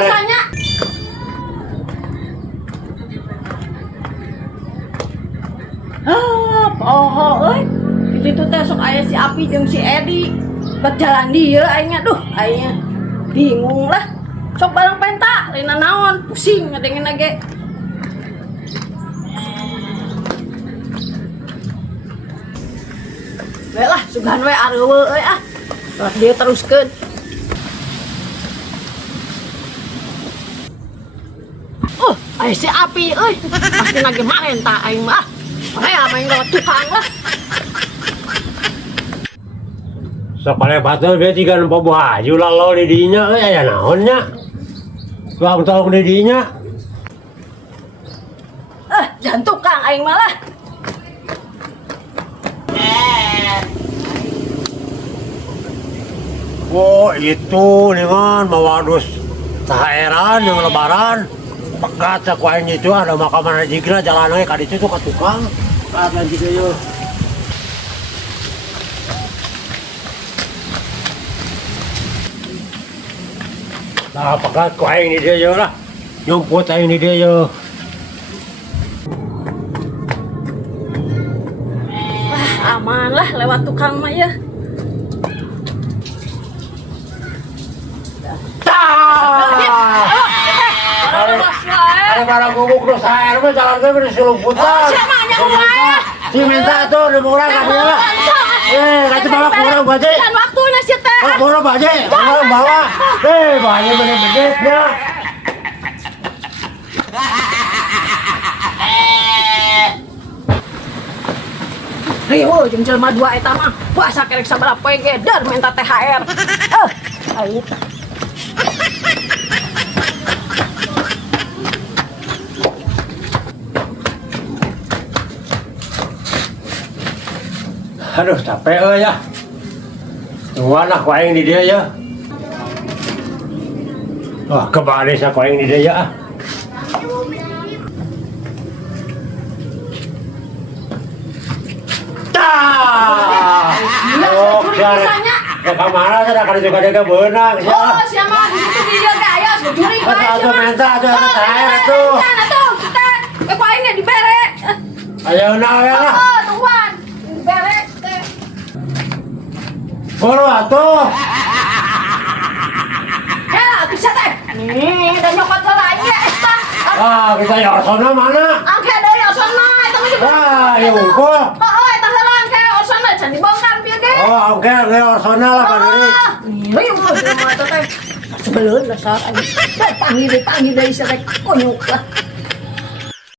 bisanya. Di situ teh sok aya si Api jeung si Edi. Buat jalan dia aingnya bingung lah. Sok bareng penta, lain naon, pusing ngadengin lagi. Lah, sugan we areuweul euy ah. Terus dia teruskeun. Aya si Api euy. Pasti lagi main tah aing mah. Aya main lewat tukang lah. Sok batur dia tiga nempo baju lalau di dinya euy aya naon nya? Tuang tolong di dinya. Jangan tukang aing mah lah. Oh itu ningan mawadus taheran yang lebaran pegat sa kuain itu ada makaman jigna jalan we ka ditu tuh ka tukang ada gitu yo. Nah pegat kuain ini dia yo lah nyumput aing ini dia yo. Aman lah lewat tukang mah ya. Ada barang guguk dosa air mah jalan ke bener selumputan. Siapa nya kumaha? Si minta tuh di murah kasih lah. Kasih bawa kurang baje. Dan waktunya sih teh. Kurang baje, kurang bawa. Baje bener-bener ya. Ayo, jeung jelema dua eta mah puasa kerek sabaraha poe ge dar minta THR. Ayo. Aduh capek ya. Tuan lah kuaing di dia ya. Wah kebalik sa kuaing di dia ya. Bisanya. Ya kamana teh kada juga ada beunang sia. Oh, siapa itu dia ge aya juri we. Atuh minta atuh teh atuh. Atuh, teh. Kuaingnya dibere. Ayo na we lah. Tuan. Dibere teh. Boro atuh. Ya, bisa teh. Nih, dan nyokot lagi eta. Kita ya osona mana? Angke deui osona eta mah. Ya unggul. Eta heula angke osona can dibongkar pieu ge. Oke, le osona lah ka deui. Ih, unggul eta teh. Sebeleun dasar anjing. Panggil deui saya konyok lah.